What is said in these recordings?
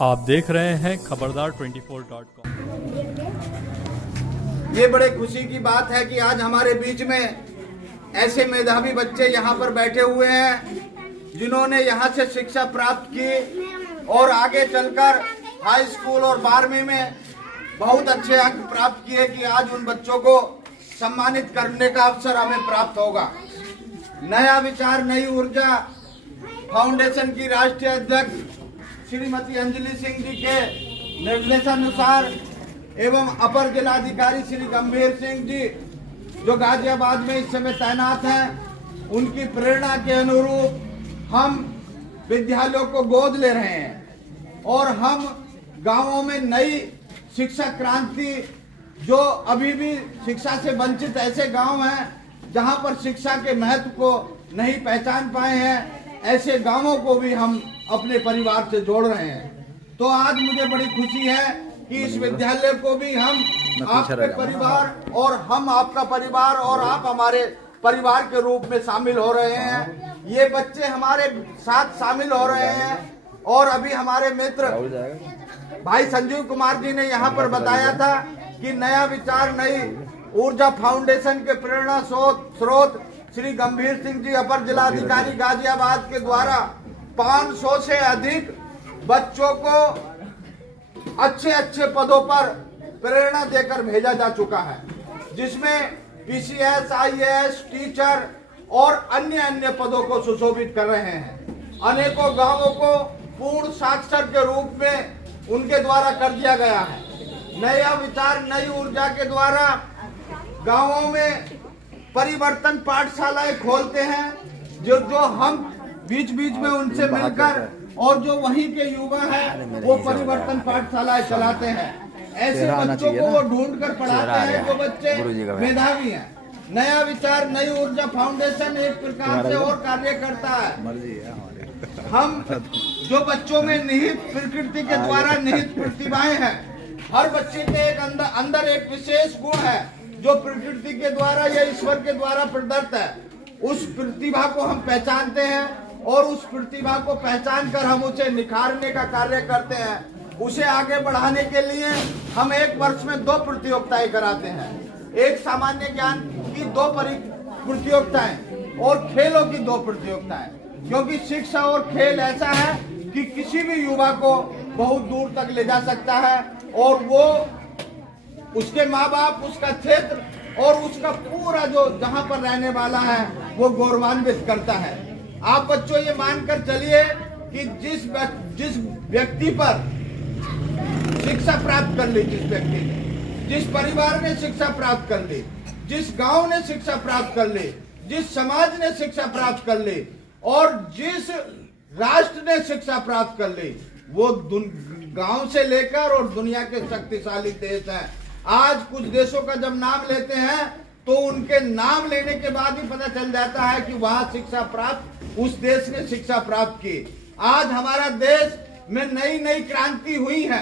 आप देख रहे हैं खबरदार 24.com। ये बड़े खुशी की बात है कि आज हमारे बीच में ऐसे मेधावी बच्चे यहाँ पर बैठे हुए हैं जिन्होंने यहाँ से शिक्षा प्राप्त की और आगे चलकर हाई स्कूल और 12वीं में बहुत अच्छे अंक प्राप्त किए कि आज उन बच्चों को सम्मानित करने का अवसर हमें प्राप्त होगा। नया विचार नई ऊर्जा फाउंडेशन की राष्ट्रीय अध्यक्ष श्रीमती अंजलि सिंह जी के निर्देशानुसार एवं अपर जिलाधिकारी श्री गंभीर सिंह जी जो गाजियाबाद में इस समय तैनात हैं, उनकी प्रेरणा के अनुरूप हम विद्यालयों को गोद ले रहे हैं और हम गांवों में नई शिक्षा क्रांति, जो अभी भी शिक्षा से वंचित ऐसे गांव हैं जहां पर शिक्षा के महत्व को नहीं पहचान पाए हैं, ऐसे गांवों को भी हम अपने परिवार से जोड़ रहे हैं। तो आज मुझे बड़ी खुशी है कि इस विद्यालय को भी हम आपके परिवार और हम आपका परिवार और आप हमारे परिवार के रूप में शामिल हो रहे हैं। ये बच्चे हमारे साथ शामिल हो रहे हैं और अभी हमारे मित्र भाई संजीव कुमार जी ने यहाँ पर बताया था कि नया विचार नई ऊर्जा फाउंडेशन के प्रेरणा स्रोत श्री गंभीर सिंह जी अपर जिलाधिकारी गाजियाबाद के द्वारा 500 से अधिक बच्चों को अच्छे अच्छे पदों पर प्रेरणा देकर भेजा जा चुका है, जिसमें पीसीएस, आईएएस, टीचर और अन्य पदों को सुशोभित कर रहे हैं। अनेकों गांवों को पूर्ण साक्षर के रूप में उनके द्वारा कर दिया गया है। नया विचार नई ऊर्जा के द्वारा गांवों में परिवर्तन पाठशालाएं खोलते हैं, जो हम बीच में उनसे मिलकर और जो वहीं के युवा हैं वो परिवर्तन पाठशालाएं चलाते हैं। ऐसे बच्चों को वो ढूंढ कर पढ़ाते हैं जो बच्चे मेधावी हैं। नया विचार नई ऊर्जा फाउंडेशन एक प्रकार से और कार्य करता है। हम जो बच्चों में निहित प्रकृति के द्वारा निहित प्रतिभाएं हैं, हर बच्चे के एक अंदर एक विशेष गुण है जो प्रकृति के द्वारा या ईश्वर के द्वारा प्रदत्त है। उस प्रतिभा को हम पहचानते हैं और उस प्रतिभा को पहचान कर हम उसे निखारने का कार्य करते हैं। उसे आगे बढ़ाने के लिए हम एक वर्ष में 2 प्रतियोगिताएं कराते हैं। एक सामान्य ज्ञान की 2 प्रतियोगिताएं और खेलों की 2 प्रतियोगिताएं, क्योंकि शिक्षा और खेल ऐसा है कि किसी भी युवा को बहुत दूर तक ले जा सकता है और वो उसके माँ बाप, उसका क्षेत्र और उसका पूरा जो जहाँ पर रहने वाला है वो गौरवान्वित करता है। आप बच्चों ये मानकर चलिए कि जिस व्यक्ति पर शिक्षा प्राप्त कर ली, जिस व्यक्ति ने, जिस परिवार ने शिक्षा प्राप्त कर ली, जिस गांव ने शिक्षा प्राप्त कर ली, जिस समाज ने शिक्षा प्राप्त कर ली और जिस राष्ट्र ने शिक्षा प्राप्त कर ली, वो गांव से लेकर और दुनिया के शक्तिशाली देश हैं। आज कुछ देशों का जब नाम लेते हैं तो उनके नाम लेने के बाद ही पता चल जाता है कि वहां शिक्षा प्राप्त उस देश ने शिक्षा प्राप्त की। आज हमारा देश में नई क्रांति हुई है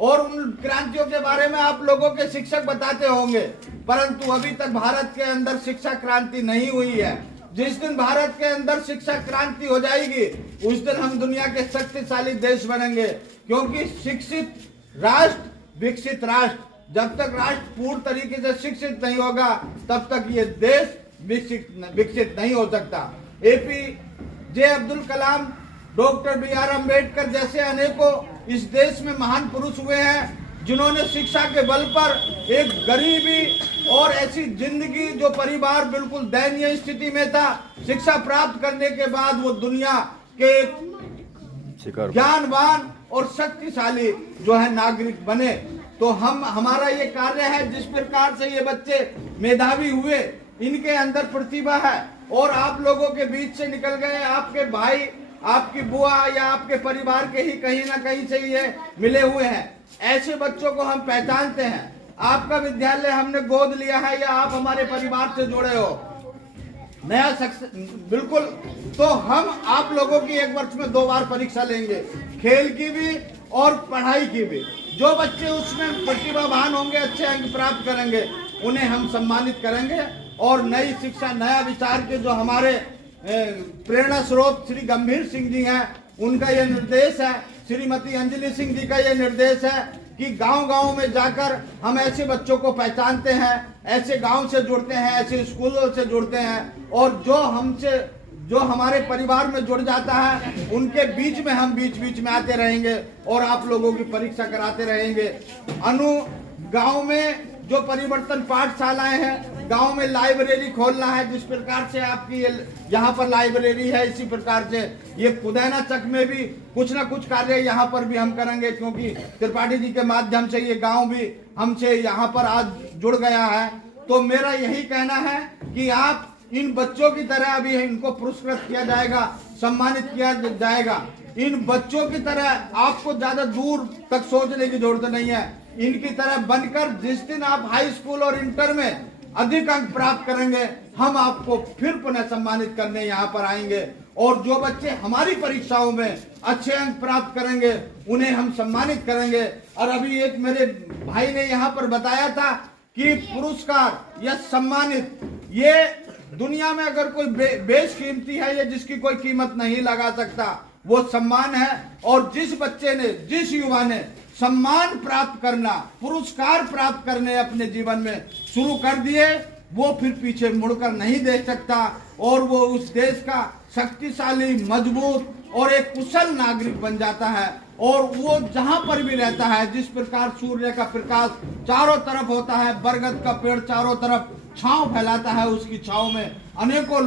और उन क्रांतियों के बारे में आप लोगों के शिक्षक बताते होंगे, परंतु अभी तक भारत के अंदर शिक्षा क्रांति नहीं हुई है। जिस दिन भारत के अंदर शिक्षा क्रांति हो जाएगी उस दिन हम दुनिया के शक्तिशाली देश बनेंगे, क्योंकि शिक्षित राष्ट्र विकसित राष्ट्र, जब तक राष्ट्र पूर्ण तरीके से शिक्षित नहीं होगा तब तक ये देश विकसित नहीं हो सकता। APJ Abdul Kalam, doctor BR Ambedkar जैसे अनेकों इस देश में महान पुरुष हुए हैं जिन्होंने शिक्षा के बल पर एक गरीबी और ऐसी जिंदगी, जो परिवार बिल्कुल दयनीय स्थिति में था, शिक्षा प्राप्त करने के बाद वो दुनिया के ज्ञानवान और शक्तिशाली जो है नागरिक बने। तो हमारा ये कार्य है, जिस प्रकार से ये बच्चे मेधावी हुए, इनके अंदर प्रतिभा है और आप लोगों के बीच से निकल गए, आपके भाई, आपकी बुआ या आपके परिवार के ही कहीं ना कहीं से ये मिले हुए हैं। ऐसे बच्चों को हम पहचानते हैं। आपका विद्यालय हमने गोद लिया है या आप हमारे परिवार से जुड़े हो, नया बिल्कुल। तो हम आप लोगों की एक वर्ष में 2 बार परीक्षा लेंगे, खेल की भी और पढ़ाई की भी। जो बच्चे उसमें प्रतिभावान होंगे, अच्छे अंक प्राप्त करेंगे, उन्हें हम सम्मानित करेंगे। और नई शिक्षा नया विचार के जो हमारे प्रेरणा स्रोत श्री गंभीर सिंह जी हैं, उनका यह निर्देश है। श्रीमती अंजलि सिंह जी का ये निर्देश है कि गांव-गांव में जाकर हम ऐसे बच्चों को पहचानते हैं, ऐसे गांव से जुड़ते हैं, ऐसे स्कूलों से जुड़ते हैं और जो हमारे परिवार में जुड़ जाता है उनके बीच में हम बीच में आते रहेंगे और आप लोगों की परीक्षा कराते रहेंगे। गांव में जो परिवर्तन पाठशालाएं हैं, गांव में लाइब्रेरी खोलना है, जिस प्रकार से आपकी यहाँ पर लाइब्रेरी है, इसी प्रकार से ये पुदैना चक में भी कुछ ना कुछ कार्य यहाँ पर भी हम करेंगे, क्योंकि त्रिपाठी जी के माध्यम से ये गांव भी हमसे यहाँ पर आज जुड़ गया है। तो मेरा यही कहना है कि आप इन बच्चों की तरह अभी इनको पुरस्कृत किया जाएगा, सम्मानित किया जाएगा। इन बच्चों की तरह आपको ज्यादा दूर तक सोचने की जरूरत नहीं है। इनकी तरह बनकर जिस दिन आप हाई स्कूल और इंटर में अधिक अंक प्राप्त करेंगे, हम आपको फिर पुनः सम्मानित करने यहाँ पर आएंगे और जो बच्चे हमारी परीक्षाओं में अच्छे अंक प्राप्त करेंगे उन्हें हम सम्मानित करेंगे। और अभी एक मेरे भाई ने यहाँ पर बताया था कि पुरस्कार या सम्मानित, ये दुनिया में अगर कोई बेशकीमती है या जिसकी कोई कीमत नहीं लगा सकता, वो सम्मान है। और जिस बच्चे ने, जिस युवा ने सम्मान प्राप्त करना, पुरस्कार प्राप्त करने अपने जीवन में शुरू कर दिए, वो फिर पीछे मुड़कर नहीं देख सकता और वो उस देश का शक्तिशाली, मजबूत और एक कुशल नागरिक बन जाता है। और वो जहां पर भी रहता है, जिस प्रकार सूर्य का प्रकाश चारों तरफ होता है, बरगद का पेड़ चारों तरफ छांव फैलाता है, उसकी छांव में अनेकों